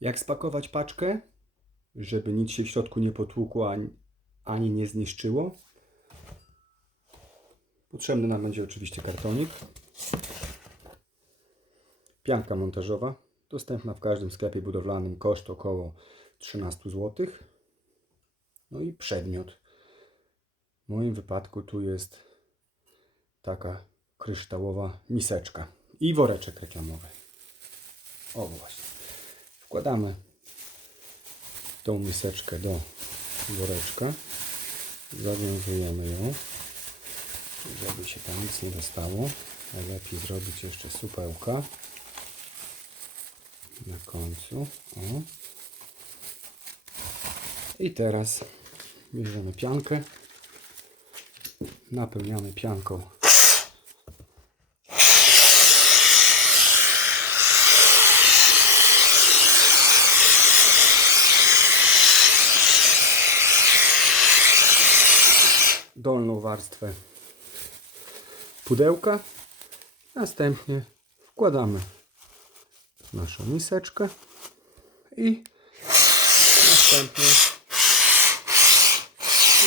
Jak spakować paczkę, żeby nic się w środku nie potłukło ani, ani nie zniszczyło? Potrzebny nam będzie oczywiście kartonik. Pianka montażowa, dostępna w każdym sklepie budowlanym, koszt około 13 zł. No i przedmiot. W moim wypadku tu jest taka kryształowa miseczka i woreczek reklamowy. O właśnie. Wkładamy tą miseczkę do woreczka. Zawiązujemy ją, żeby się tam nic nie dostało. Najlepiej zrobić jeszcze supełka na końcu. O. I teraz bierzemy piankę, napełniamy pianką dolną warstwę pudełka. Następnie wkładamy naszą miseczkę i następnie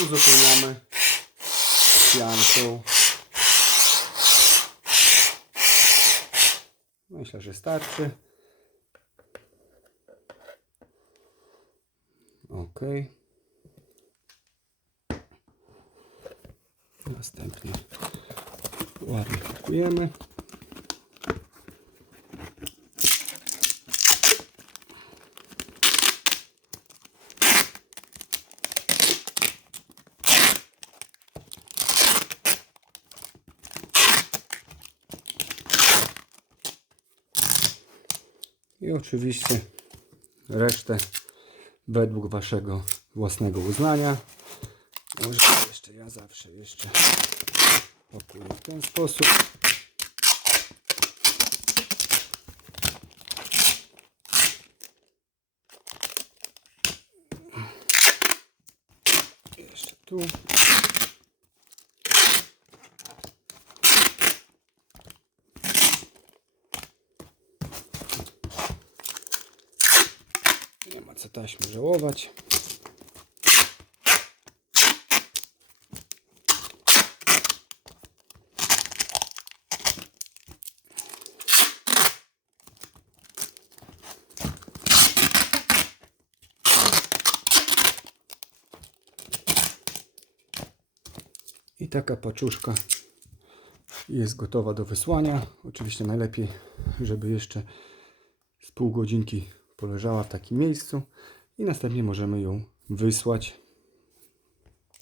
uzupełniamy pianką. Myślę, że starczy. Ok. Następnie ładnie pakujemy. I oczywiście resztę według Waszego własnego uznania. Może jeszcze ja zawsze jeszcze pakuję w ten sposób. Jeszcze tu. Nie ma co taśmy żałować. I taka paczuszka jest gotowa do wysłania. Oczywiście najlepiej, żeby jeszcze z pół godzinki poleżała w takim miejscu i następnie możemy ją wysłać.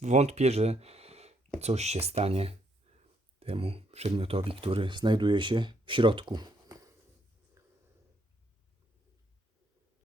Wątpię, że coś się stanie temu przedmiotowi, który znajduje się w środku.